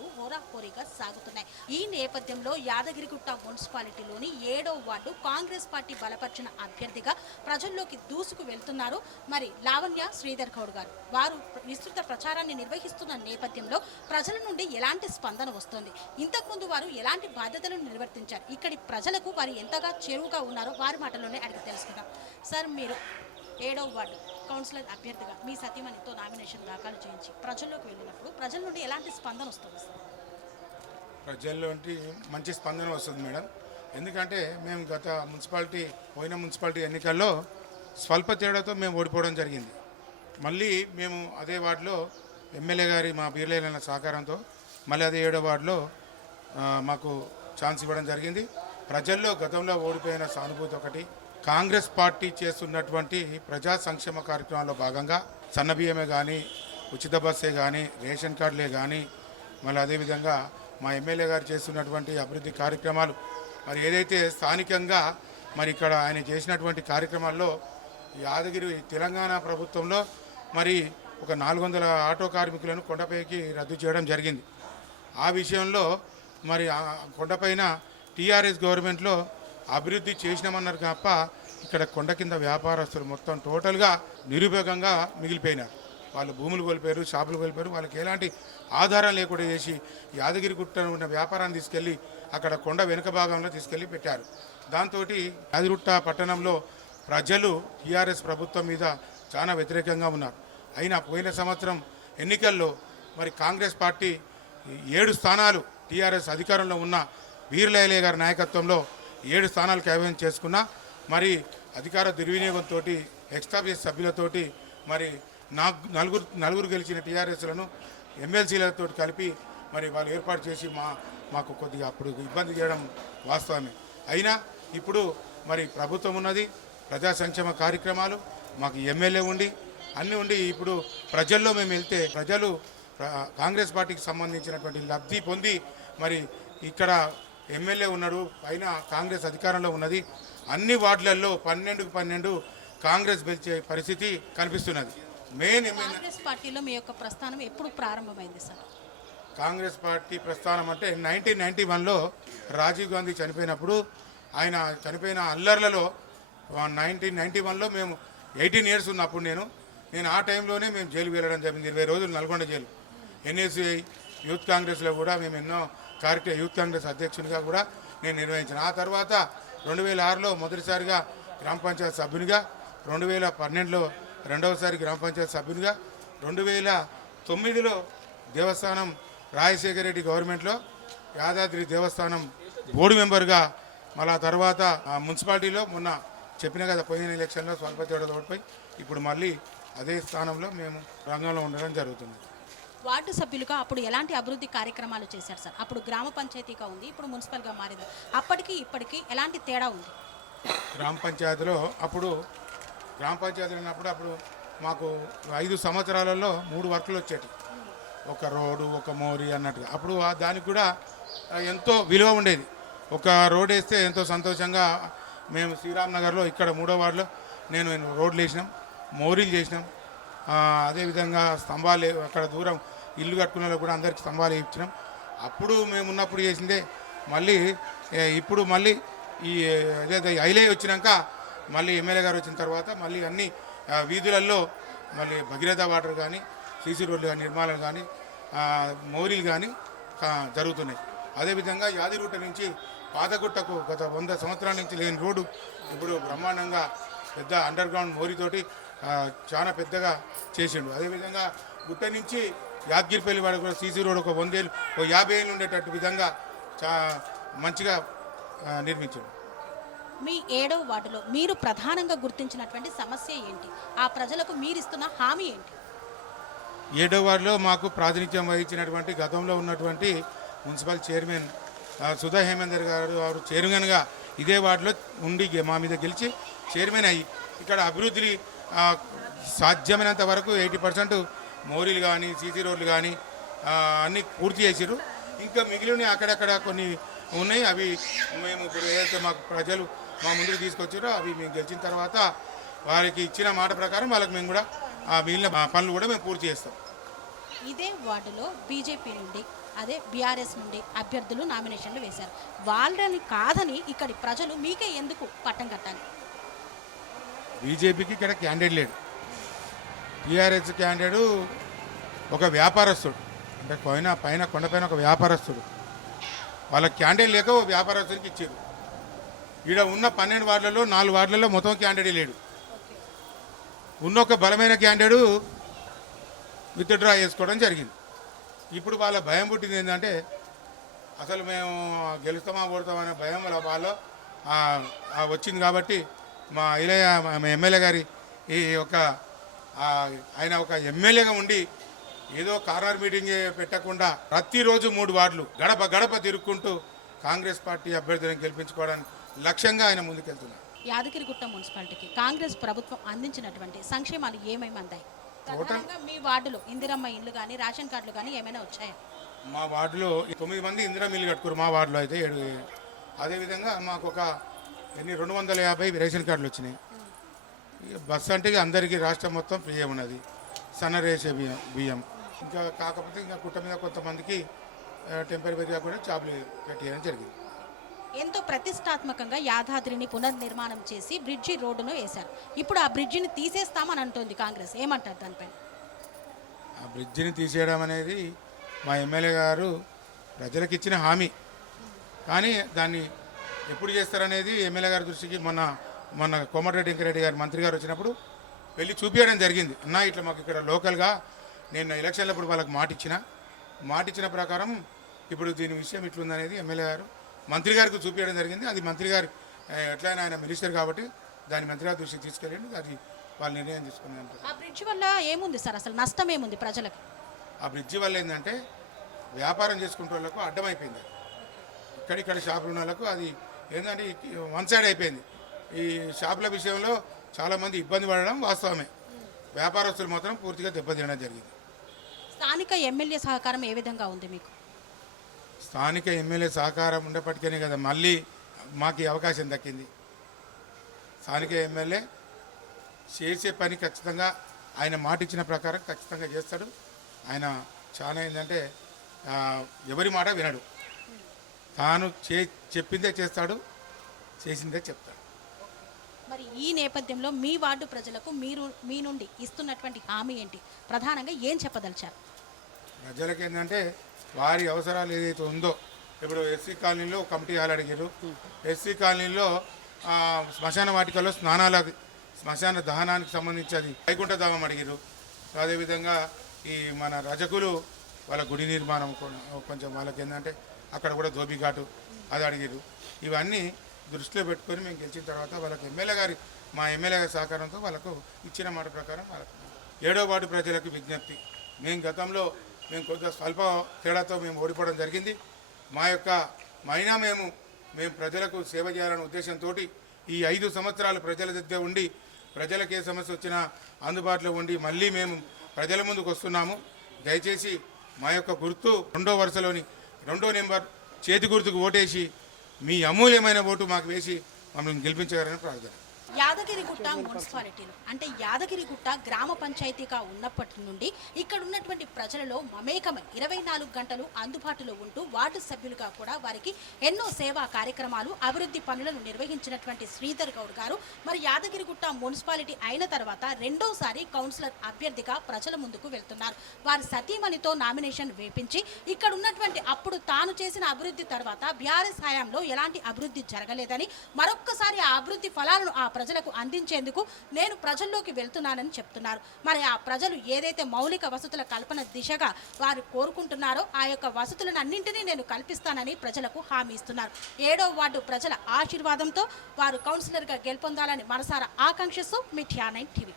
ప్రచారాలు హోరాహోరీగా సాగుతున్నాయి. ఈ నేపథ్యంలో యాదగిరిగుట్ట మున్సిపాలిటీలోని 7వ వార్డు కాంగ్రెస్ పార్టీ బలపరిచిన అభ్యర్థిగా ప్రజల్లోకి దూసుకు వెళ్తున్నారు మరి లావణ్య శ్రీధర్ గౌడ్ గారు. వారు విస్తృత ప్రచారాన్ని నిర్వహిస్తున్న నేపథ్యంలో ప్రజల నుండి ఎలాంటి స్పందన వస్తోంది, ఇంతకుముందు వారు ఎలాంటి బాధ్యతలను నిర్వర్తించారు, ఇక్కడి ప్రజలకు వారు ఎంతగా చేరువుగా ఉన్నారో వారి మాటల్లోనే అడిగి తెలుసుకుందాం. సార్, మీరు 7వ వార్డు కౌన్సిలర్ అభ్యర్థిగా మీ సతీమణితో నామినేషన్ దాఖలు చేయించి ప్రజల్లోకి వెళ్ళినప్పుడు ప్రజల నుండి ఎలాంటి స్పందన వస్తుంది సార్? ప్రజల్లోంటి మంచి స్పందన వస్తుంది మేడం. ఎందుకంటే మేము పోయిన మున్సిపాలిటీ ఎన్నికల్లో స్వల్ప తేడాతో మేము ఓడిపోవడం జరిగింది. మళ్ళీ మేము అదే వార్డులో ఎమ్మెల్యే గారి మా బీర్లేల సహకారంతో మళ్ళీ అదే 7వ వార్డులో మాకు ఛాన్స్ ఇవ్వడం జరిగింది. ప్రజల్లో గతంలో ఓడిపోయిన సానుభూతి ఒకటి, కాంగ్రెస్ పార్టీ చేస్తున్నటువంటి ప్రజా సంక్షేమ కార్యక్రమాల్లో భాగంగా సన్నబియ్యమే కానీ, ఉచిత బస్సే కానీ, రేషన్ కార్డులే కానీ, మళ్ళీ అదేవిధంగా మా ఎమ్మెల్యే గారు చేస్తున్నటువంటి అభివృద్ధి కార్యక్రమాలు, మరి ఏదైతే స్థానికంగా మరి ఇక్కడ ఆయన చేసినటువంటి కార్యక్రమాల్లో యాదగిరి తెలంగాణ ప్రభుత్వంలో మరి ఒక 400 ఆటో కార్మికులను కొండపైకి రద్దు చేయడం జరిగింది. ఆ విషయంలో మరి కొండపైన టీఆర్ఎస్ గవర్నమెంట్లో అభివృద్ధి చేసినామన్నారు తప్ప ఇక్కడ కొండ కింద వ్యాపారస్తులు మొత్తం టోటల్గా నిరుపయోగంగా మిగిలిపోయినారు. వాళ్ళు భూములు కోల్పోయారు, షాపులు కోల్పోయారు. వాళ్ళకి ఎలాంటి ఆధారం లేకుండా చేసి యాదగిరిగుట్ట ఉన్న వ్యాపారాన్ని తీసుకెళ్ళి అక్కడ కొండ వెనుక భాగంలో తీసుకెళ్ళి పెట్టారు. దాంతో యాదగిరిగుట్ట పట్టణంలో ప్రజలు టీఆర్ఎస్ ప్రభుత్వం మీద చాలా వ్యతిరేకంగా ఉన్నారు. అయినా పోయిన సంవత్సరం ఎన్నికల్లో మరి కాంగ్రెస్ పార్టీ 7 స్థానాలు టీఆర్ఎస్ అధికారంలో ఉన్న వీర్లయ్య గారి నాయకత్వంలో 7 స్థానాలు కైవసం చేసుకున్నా మరి అధికార దుర్వినియోగంతో ఎక్స్టాబ్లిష్ సభ్యులతోటి మరి నలుగురు గెలిచిన టీఆర్ఎస్లను ఎమ్మెల్సీలతో కలిపి మరి వాళ్ళు ఏర్పాటు చేసి మాకు కొద్దిగా అప్పుడు ఇబ్బంది చేయడం వాస్తవమే. అయినా ఇప్పుడు మరి ప్రభుత్వం ఉన్నది, ప్రజా సంక్షేమ కార్యక్రమాలు, మాకు ఎమ్మెల్యే ఉండి అన్నీ ఉండి ఇప్పుడు ప్రజల్లో మేము వెళ్తే ప్రజలు కాంగ్రెస్ పార్టీకి సంబంధించినటువంటి లబ్ధి పొంది మరి ఇక్కడ ఎమ్మెల్యే ఉన్నాడు, పైన కాంగ్రెస్ అధికారంలో ఉన్నది. అన్ని వార్డులలో 12కు 12 కాంగ్రెస్ గెలిచే పరిస్థితి కనిపిస్తున్నది. కాంగ్రెస్ పార్టీలో మీ యొక్క ప్రస్థానం ఎప్పుడు ప్రారంభమైంది సార్? కాంగ్రెస్ పార్టీ ప్రస్థానం అంటే 1991లో రాజీవ్ గాంధీ చనిపోయినప్పుడు, ఆయన చనిపోయిన అల్లర్లలో 1991లో మేము 18 ఇయర్స్ ఉన్నప్పుడు నేను ఆ టైంలోనే మేము జైలుకు వెళ్ళడం జరిగింది. 20 రోజులు నల్గొండ జైలు. ఎన్ఎస్యుఐ యూత్ కాంగ్రెస్లో కూడా మేము ఎన్నో యూత్ కాంగ్రెస్ అధ్యక్షునిగా కూడా నేను నిర్వహించాను. ఆ తర్వాత 2006లో మొదటిసారిగా గ్రామ పంచాయతీ సభ్యునిగా, 2012లో రెండవసారి గ్రామ పంచాయతీ సభ్యునిగా, 2009లో దేవస్థానం రాజశేఖర రెడ్డి గవర్నమెంట్లో యాదాద్రి దేవస్థానం బోర్డు మెంబర్గా, మళ్ళా తర్వాత మున్సిపాలిటీలో మొన్న చెప్పిన కదా పోయిన ఎలక్షన్లో స్వల్ప తేడాతో ఓడిపోయి ఇప్పుడు మళ్ళీ అదే స్థానంలో మేము రంగంలో ఉండడం జరుగుతుంది. వార్డు సభ్యులుగా అప్పుడు ఎలాంటి అభివృద్ధి కార్యక్రమాలు చేశారు సార్? అప్పుడు గ్రామ పంచాయతీగా ఉంది, ఇప్పుడు మున్సిపల్గా మారింది. అప్పటికి ఇప్పటికి ఎలాంటి తేడా ఉంది? గ్రామ పంచాయతీలో అప్పుడు మాకు 5 సంవత్సరాలలో 3 వర్కులు వచ్చేటి. ఒక రోడ్డు, ఒక మోరీ అన్నట్టుగా. అప్పుడు దానికి కూడా ఎంతో విలువ ఉండేది. ఒక రోడ్ వేస్తే ఎంతో సంతోషంగా మేము శ్రీరామ్ నగర్లో ఇక్కడ 3వ వార్డులో నేను రోడ్లు వేసినాం, మోరీలు చేసినాం. అదేవిధంగా స్తంభాలు అక్కడ దూరం ఇల్లు కట్టుకున్న కూడా అందరికి స్తంభాలు ఇచ్చినాం. అప్పుడు మేము ఉన్నప్పుడు చేసిందే మళ్ళీ ఇప్పుడు మళ్ళీ ఈ అదే ఐలే వచ్చినాక మళ్ళీ ఎమ్మెల్యే గారు వచ్చిన తర్వాత మళ్ళీ అన్ని వీధులలో మళ్ళీ భగీరథ వాటర్ కానీ, సీసీ రోడ్లు కానీ, నిర్మాణాలు కానీ, మోరీలు కానీ జరుగుతున్నాయి. అదేవిధంగా యాదిగుట్ట నుంచి పాతగుట్టకు గత 100 సంవత్సరాల నుంచి లేని రోడ్డు ఇప్పుడు బ్రహ్మాండంగా పెద్ద అండర్ గ్రౌండ్ మోరీతోటి చాలా పెద్దగా చేసిండు. అదేవిధంగా గుట్ట నుంచి యాదగిరిపల్లి వాడికి కూడా సీసీ రోడ్ ఒక 100 ఏళ్ళు, 50 ఏళ్ళు ఉండేటట్టు విధంగా మంచిగా నిర్మించాడు. మీ 7వ వార్డులో మీరు ప్రధానంగా గుర్తించినటువంటి సమస్య ఏంటి? ఆ ప్రజలకు మీరు ఇస్తున్న హామీ ఏంటి? 7వ వార్డులో మాకు ప్రాతినిధ్యం వహించినటువంటి గతంలో ఉన్నటువంటి మున్సిపల్ చైర్మన్ సుధా హేమేందర్ గారు చైర్మన్గా ఇదే వార్డులో ఉండి మా మీద గెలిచి చైర్మన్ అయ్యి ఇక్కడ అభివృద్ధి సాధ్యమైనంత వరకు 80% మోరీలు కానీ, సీసీ రోడ్లు కానీ అన్నీ పూర్తి చేసారు. ఇంకా మిగిలిన అక్కడక్కడ కొన్ని ఉన్నాయి. అవి మేము ఇప్పుడు ఏదైతే మాకు ప్రజలు మా ముందుకు తీసుకొచ్చారో అవి మేము గెలిచిన తర్వాత వారికి ఇచ్చిన మాట ప్రకారం వాళ్ళకి మేము కూడా ఆ మిగిలిన పనులు కూడా మేము పూర్తి చేస్తాం. ఇదే వార్డులో బీజేపీ నుండి అదే బీఆర్ఎస్ నుండి అభ్యర్థులు నామినేషన్లు వేశారు. వాళ్ళని కాదని ఇక్కడి ప్రజలు మీకే ఎందుకు పట్టం కట్టాలి? బీజేపీకి ఇక్కడ క్యాండిడేట్ లేడు. టీఆర్ఎస్ క్యాండిడేట్ ఒక వ్యాపారస్తుడు, అంటే పైన కొండపైన ఒక వ్యాపారస్తుడు. వాళ్ళ క్యాండిడేట్ లేక ఓ వ్యాపారస్తుడికి ఇచ్చారు. ఈడ ఉన్న 12 వార్డులలో 4 వార్డులలో మొత్తం క్యాండిడేట్ లేడు. ఉన్న ఒక బలమైన క్యాండిడేట్ విత్డ్రా చేసుకోవడం జరిగింది. ఇప్పుడు వాళ్ళ భయం పుట్టింది ఏంటంటే అసలు మేము గెలుస్తామా ఓడతామా అనే భయం వాళ్ళు వచ్చింది. కాబట్టి మా ఎమ్మెల్యే గారి ఈ యొక్క ఆయన ఒక ఎమ్మెల్యేగా ఉండి ఏదో కార్నర్ మీటింగ్ పెట్టకుండా ప్రతిరోజు 3 వార్డులు గడప గడప తిరుక్కుంటూ కాంగ్రెస్ పార్టీ అభ్యర్థులను గెలిపించుకోవడానికి లక్ష్యంగా ఆయన ముందుకెళ్తున్నారు. యాదగిరిగుట్ట మున్సిపాలిటీకి కాంగ్రెస్ ప్రభుత్వం అందించినటువంటి సంక్షేమాలు ఏమేమి అందాయి? ప్రధానంగా మీ వార్డులో ఇందిరమ్మ ఇల్లు కానీ రేషన్ కార్డులు కానీ ఏమైనా వచ్చాయా? మా వార్డులో 9 మంది ఇందిరమ్మ ఇల్లు కట్టుకురు. మా వార్డులో అయితే 7. అదేవిధంగా మాకు ఒక 250 రేషన్ కార్డులు వచ్చినాయి. బస్సు అంటే అందరికీ రాష్ట్రం మొత్తం ఫ్రీ ఉన్నది. సన్నరేసే బియ్యం ఇంకా కాకపోతే ఇంకా కుట్ట మీద కొంతమందికి టెంపరీగా కూడా జాబ్లు పెట్టేయడం జరిగింది. ఎంతో ప్రతిష్టాత్మకంగా యాదాద్రిని పునర్నిర్మాణం చేసి బ్రిడ్జి రోడ్డును వేశారు. ఇప్పుడు ఆ బ్రిడ్జిని తీసేస్తామని అంటోంది కాంగ్రెస్. ఏమంటారు దానిపైన? ఆ బ్రిడ్జిని తీసేయడం అనేది మా ఎమ్మెల్యే గారు ప్రజలకు ఇచ్చిన హామీ. కానీ దాన్ని ఎప్పుడు చేస్తారనేది ఎమ్మెల్యే గారి దృష్టికి మొన్న కోమటిరెడ్డి వెంకరెడ్డి గారు మంత్రి గారు వచ్చినప్పుడు వెళ్ళి చూపించడం జరిగింది. అన్న ఇట్లా మాకు ఇక్కడ లోకల్గా నేను ఎలక్షన్లప్పుడు వాళ్ళకి మాటిచ్చిన ప్రకారం ఇప్పుడు దీని విషయం ఇట్లుందనేది ఎమ్మెల్యే గారు మంత్రి గారికి చూపించడం జరిగింది. అది మంత్రి గారు ఎట్లయినా ఆయన మినిస్టర్ కాబట్టి దాని మంత్రి గారి దృష్టికి తీసుకెళ్ళండి. అది వాళ్ళు నిర్ణయం తీసుకున్నారు. ఆ బ్రిడ్జి వల్ల ఏముంది సార్, అసలు నష్టం ఏముంది ప్రజలకు? ఆ బ్రిడ్జి వల్ల ఏంటంటే వ్యాపారం చేసుకునే వాళ్ళకు అడ్డమైపోయింది. ఇక్కడిక్కడ షాపులు ఉన్న వాళ్ళకు అది ఏంటంటే వన్ సైడ్ అయిపోయింది. ఈ షాపుల విషయంలో చాలామంది ఇబ్బంది పడడం వాస్తవమే. వ్యాపారస్తులు మాత్రం పూర్తిగా దెబ్బతినడం జరిగింది. స్థానిక ఎమ్మెల్యే సహకారం ఏ విధంగా ఉంది మీకు? స్థానిక ఎమ్మెల్యే సహకారం ఉండేప్పటికనే కదా మళ్ళీ మాకు ఈ అవకాశం దక్కింది. స్థానిక ఎమ్మెల్యే చేసే పని ఖచ్చితంగా ఆయన మాట ఇచ్చిన ప్రకారం ఖచ్చితంగా చేస్తాడు. ఆయన చాలా ఏంటంటే ఎవరి మాట వినడు. తాను చెప్పిందే చేస్తాడు, చేసిందే చెప్తాడు. మరి ఈ నేపథ్యంలో మీ వార్డు ప్రజలకు మీ నుండి ఇస్తున్నటువంటి హామీ ఏంటి? ప్రధానంగా ఏం చెప్పదలిచారు? ప్రజలకు ఏంటంటే వారి అవసరాలు ఏదైతే ఉందో, ఇప్పుడు ఎస్సీ కాలనీలో కమిటీ హాల్ అడిగారు. ఎస్సీ కాలనీలో శ్మశాన వాటికలో శ్మశాన దహనానికి సంబంధించి అది వైకుంఠ ధామం అడిగారు. అదేవిధంగా ఈ మన రజకులు వాళ్ళ గుడి నిర్మాణం కొంచెం వాళ్ళకి ఏంటంటే అక్కడ కూడా ధోబిఘాటు అది అడిగారు. ఇవన్నీ దృష్టిలో పెట్టుకొని మేము గెలిచిన తర్వాత వాళ్ళకి మా ఎమ్మెల్యే గారి సహకారంతో వాళ్ళకు ఇచ్చిన మాట ప్రకారం వాళ్ళకు 7వ వార్డు ప్రజలకు విజ్ఞప్తి. మేము గతంలో కొంత స్వల్ప తేడాతో మేము ఓడిపోవడం జరిగింది. మేము ప్రజలకు సేవ చేయాలనే ఉద్దేశంతో ఈ 5 సంవత్సరాలు ప్రజల దగ్గర ఉండి ప్రజలకు ఏ సమస్య వచ్చినా అందుబాటులో ఉండి మళ్ళీ మేము ప్రజల ముందుకు వస్తున్నాము. దయచేసి మా యొక్క గుర్తు 2వ వరుసలోని 2వ నెంబర్ చేతి గుర్తుకు ఓటేసి మీ అమూల్యమైన ఓటు మాకు వేసి మమ్మల్ని గెలిపించగలరని ప్రార్థన. యాదగిరిగుట్ట మున్సిపాలిటీలో అంటే యాదగిరిగుట్ట గ్రామ పంచాయతీగా ఉన్నప్పటి నుండి ఇక్కడ ఉన్నటువంటి ప్రజలలో మమేకమై 24 గంటలు అందుబాటులో ఉంటూ వార్డు సభ్యులుగా కూడా వారికి ఎన్నో సేవా కార్యక్రమాలు అభివృద్ధి పనులను నిర్వహించినటువంటి శ్రీధర్ గౌడ్ గారు మరి యాదగిరిగుట్ట మున్సిపాలిటీ అయిన తర్వాత రెండోసారి కౌన్సిలర్ అభ్యర్థిగా ప్రజల ముందుకు వెళ్తున్నారు. వారి సతీమణితో నామినేషన్ వేపించి ఇక్కడ ఉన్నటువంటి అప్పుడు తాను చేసిన అభివృద్ధి తర్వాత బీఆర్ఎస్ హయాంలో ఎలాంటి అభివృద్ధి జరగలేదని మరొక్కసారి ఆ అభివృద్ధి ఫలాలను ఆ ప్రజలకు అందించేందుకు నేను ప్రజల్లోకి వెళ్తున్నానని చెప్తున్నారు. మరి ఆ ప్రజలు ఏదైతే మౌలిక వసతుల కల్పన దిశగా వారు కోరుకుంటున్నారో ఆ యొక్క వసతులను అన్నింటినీ నేను కల్పిస్తానని ప్రజలకు హామీ ఇస్తున్నారు. 7వ వార్డు ప్రజల ఆశీర్వాదంతో వారు కౌన్సిలర్గా గెలుపొందాలని మనసారా ఆకాంక్షిస్తూ మీ టీఆర్9 టీవీ.